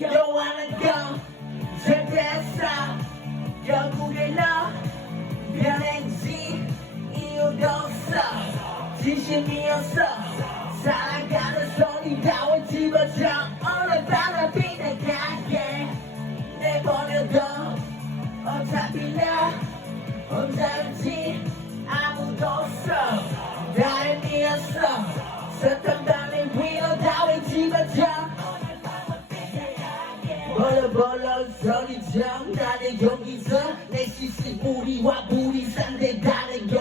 영원한 건 절대했어. 결국에 너 변했지. 이유도 없어, 진심이었어. 살아가는 손이 닿을 집어져 어느 바람 빗나가게 내버려둬. 어차피 나 혼자였지. 아무도 없어, 다 의미였어. 썼던 밤의 위로 따위 집어져 벌렁벌렁 소리쳐 나는 여기서 내 시시 우리와 불이 상대다는 게